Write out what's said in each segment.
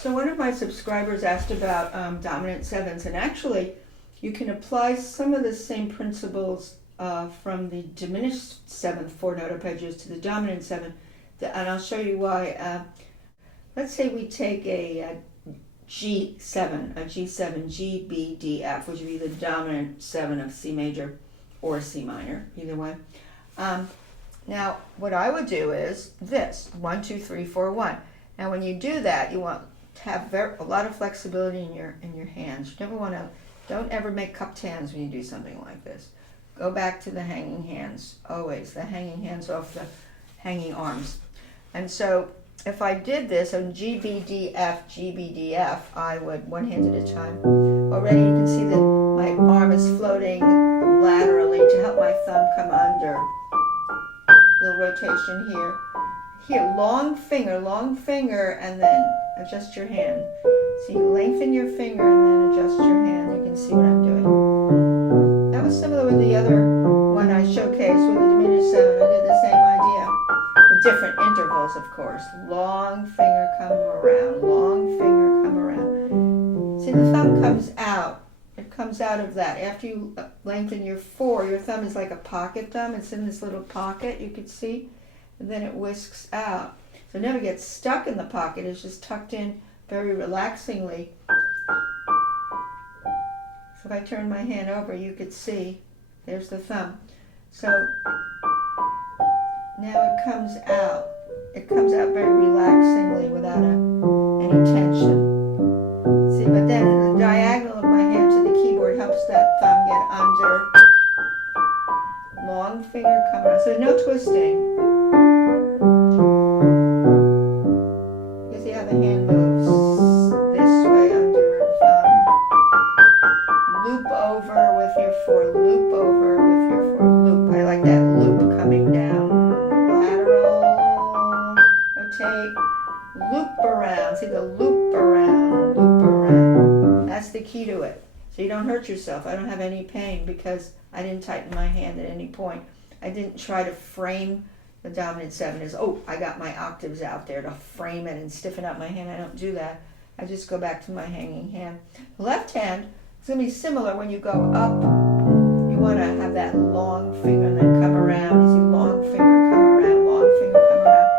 So one of my subscribers asked about dominant sevenths, and actually you can apply some of the same principles from the diminished seventh 4-note arpeggios to the dominant seventh, and I'll show you why. Let's say we take a G7, G, B, D, F, which would be the dominant 7 of C major or C minor, either one. Now, what I would do is this, 1, 2, 3, 4, 1. Now, when you do that, you want to have a lot of flexibility in your hands. You don't ever make cupped hands when you do something like this. Go back to the hanging hands, always. The hanging hands off the hanging arms. And so, if I did this on G, B, D, F, G, B, D, F, I would, one hand at a time. Already you can see that my arm is floating laterally to help my thumb come under. Little rotation here. Here, long finger, and then adjust your hand. So you lengthen your finger and then adjust your hand. You can see what I'm doing. That was similar with the other one I showcased with the diminished 7. I did the same idea. With different intervals, of course. Long finger come around, long finger come around. See, the thumb comes out. It comes out of that. After you lengthen your 4, your thumb is like a pocket thumb. It's in this little pocket, you could see. And then it whisks out. So it never gets stuck in the pocket. It's just tucked in very relaxingly. So if I turn my hand over, you could see. There's the thumb. So now it comes out. It comes out very relaxingly without any tension. See, but then the diagonal of my hand to the keyboard helps that thumb get under. Long finger come around. So no twisting. You see how the hand moves this way under your thumb. Loop over with your 4. Loop over with your 4. Loop. I like that loop coming down. Lateral. Rotate. Loop around. See the loop around. Loop around. That's the key to it. So you don't hurt yourself. I don't have any pain because I didn't tighten my hand at any point. I didn't try to frame the dominant 7 as, oh, I got my octaves out there to frame it and stiffen up my hand. I don't do that. I just go back to my hanging hand. The left hand is going to be similar. When you go up, you want to have that long finger and then come around. You see long finger come around, long finger come around.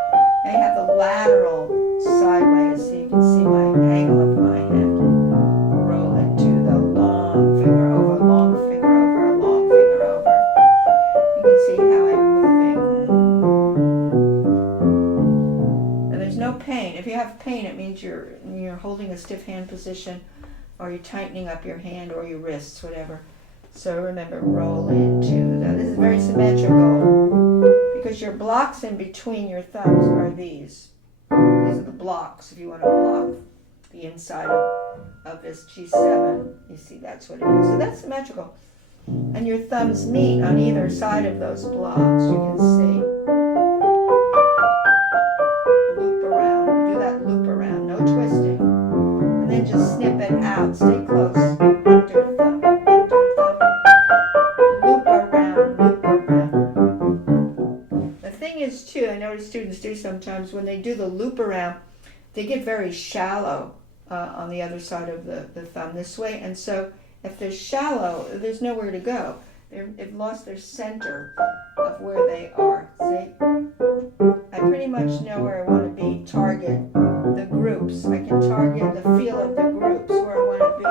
And you have the lateral sideways so you can see my angle of my hand. Roll into the long finger over, long finger over, long finger over. You can see how I'm moving. And there's no pain. If you have pain, it means you're holding a stiff hand position, or you're tightening up your hand or your wrists, whatever. So remember, roll into that. This is very symmetrical because your blocks in between your thumbs are these. These are the blocks if you want to block the inside of this G7. You see, that's what it is. So that's symmetrical. And your thumbs meet on either side of those blocks. You can see. Loop around. Do that loop around. No twisting. And then just snip it out. Stay close. Under thumb. Under thumb. Loop around. Loop around. The thing is, too, I notice students do sometimes when they do the loop around, they get very shallow on the other side of the thumb this way. And so if they're shallow, there's nowhere to go. They've lost their center of where they are. See? I pretty much know where I want to be. Target the groups. I can target the feel of the groups where I want to be.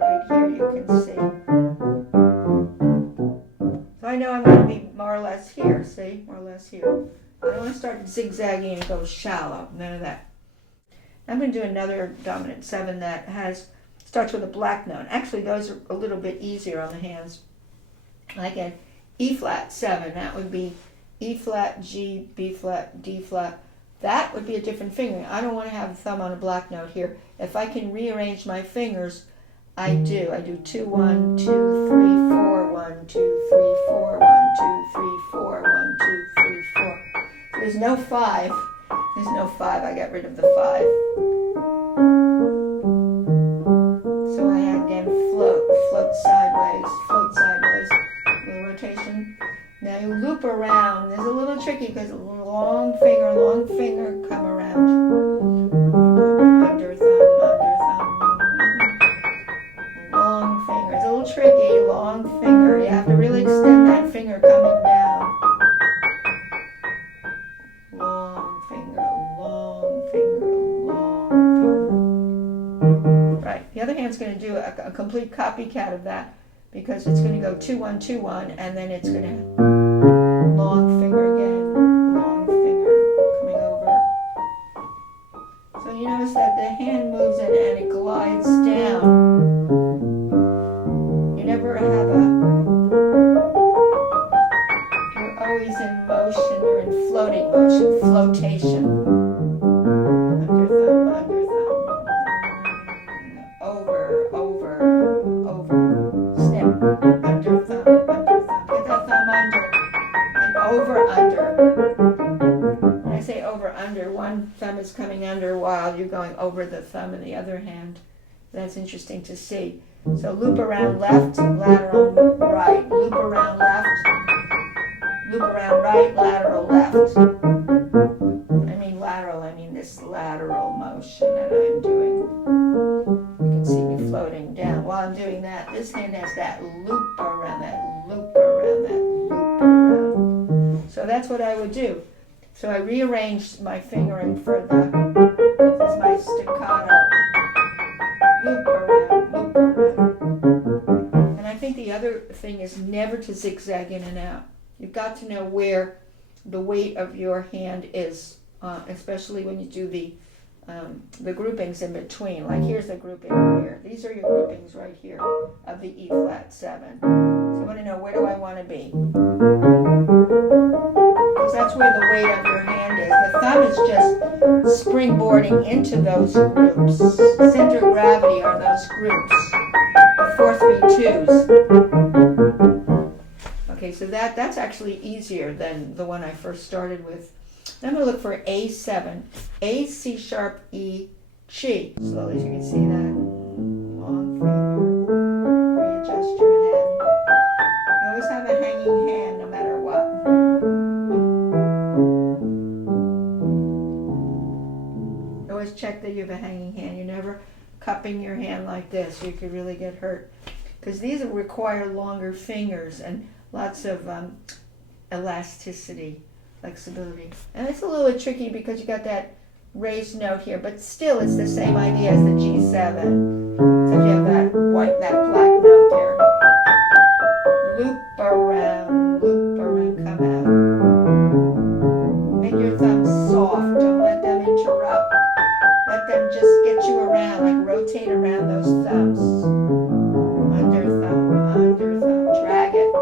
Right here you can see. So I know I'm going to be more or less here. See? More or less here. I don't want to start zigzagging and go shallow. None of that. I'm going to do another dominant 7 that starts with a black note. Actually, those are a little bit easier on the hands. Like an E flat 7, that would be E flat, G, B flat, D flat. That would be a different fingering. I don't want to have a thumb on a black note here. If I can rearrange my fingers, I do. I do 2, 1, 2, 3, 4, 1, 2, 3, 4, 1, 2, 3, 4, 1, 2, 3, 4. There's no 5. There's no 5. I got rid of the 5. So I again float sideways, little rotation. Now you loop around. This is a little tricky because long finger come around. other hand's going to do a complete copycat of that, because it's going to go 2 1 2 1, and then it's going to long finger again, long finger coming over. So you notice that the hand moves and it glides down. You never have you're always in motion, you're in floating motion, flotation. Under thumb, over, snip, under thumb, get that thumb under, and over, under. When I say over, under, one thumb is coming under while you're going over the thumb in the other hand. That's interesting to see. So loop around left, lateral right, loop around left, loop around right, lateral left. I mean this lateral motion that I'm doing. You can see me floating down. While I'm doing that, this hand has that loop around, that loop around, that loop around. So that's what I would do. So I rearranged my fingering for this is my staccato. Loop around, loop around. And I think the other thing is never to zigzag in and out. You've got to know where the weight of your hand is, especially when you do the groupings in between. Like here's the grouping here. These are your groupings right here of the E flat 7. So you want to know, where do I want to be? Because that's where the weight of your hand is. The thumb is just springboarding into those groups. Center of gravity are those groups. The 4 3 2s. Okay, so that's actually easier than the one I first started with. I'm going to look for A7, A, C sharp, E, G. Slowly, so you can see that. Long finger. Readjust your head. You always have a hanging hand no matter what. Always check that you have a hanging hand. You're never cupping your hand like this, or you could really get hurt. Because these require longer fingers and lots of elasticity, flexibility. And it's a little bit tricky because you got that raised note here, but still it's the same idea as the G7. So you have that black note there. Loop around, come out. Make your thumbs soft, don't let them interrupt. Let them just get you around, like rotate around those thumbs. Under thumb, drag it.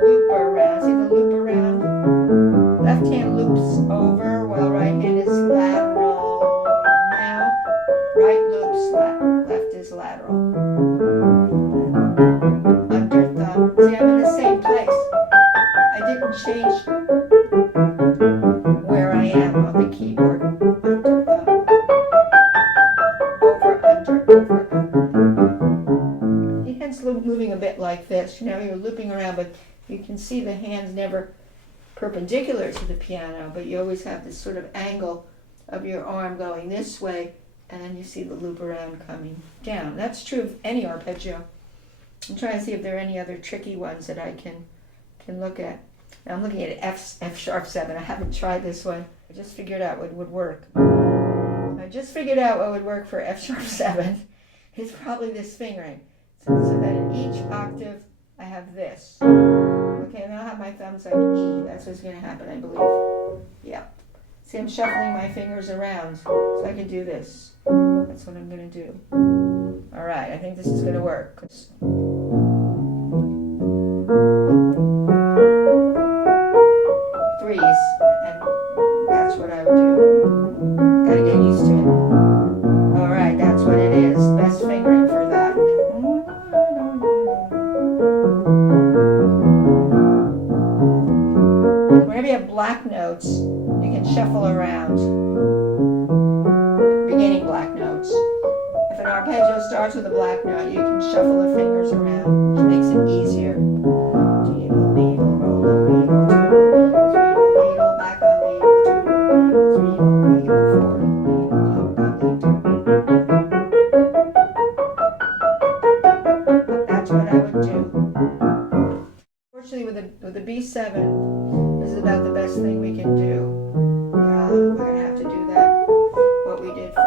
Loop around, see the loop around? Left hand loops over while right hand is lateral. Now, right loops left is lateral. Under thumb, see I'm in the same place. I didn't change where I am on the keyboard. Under thumb. Over. The hand's moving a bit like this. You know, you're looping around, but you can see the hand's never perpendicular to the piano, but you always have this sort of angle of your arm going this way, and then you see the loop around coming down. That's true of any arpeggio. I'm trying to see if there are any other tricky ones that I can look at. Now I'm looking at F sharp 7. I haven't tried this one. I just figured out what would work. I just figured out what would work for F sharp 7. It's probably this fingering. So that in each octave I have this. Okay, and I'll have my thumbs like E. That's what's going to happen, I believe. Yeah. See, I'm shuffling my fingers around so I can do this. That's what I'm going to do. All right, I think this is going to work. Threes, and that's what I would do. Gotta get used to it. All right, that's what it is. Best fingering for that. Whenever you have black notes, you can shuffle around. Beginning black notes. If an arpeggio starts with a black note, you can shuffle the fingers around, which makes it easier. Ladle, roll a ladle, two ladle, three ladle, back a ladle, two ladle, three ladle, four ladle. That's what I would do. Fortunately, with the B7, this is about the best thing we can do. We're going to have to do that, what we did for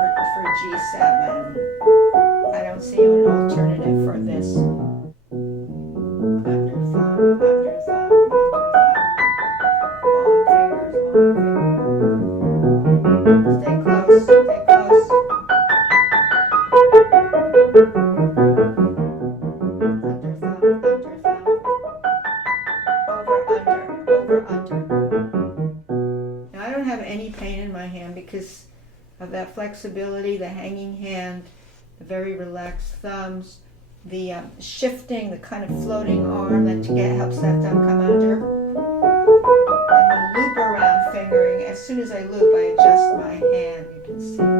G7. and see an alternative for this. Under thumb, under thumb, under thumb. Long fingers, long fingers. Stay close, stay close. Under thumb, under thumb. Over, under. Now I don't have any pain in my hand because of that flexibility, the hanging hand, the very relaxed thumbs, the shifting, the kind of floating arm that helps that thumb come under, and the loop around fingering. As soon as I loop, I adjust my hand. You can see.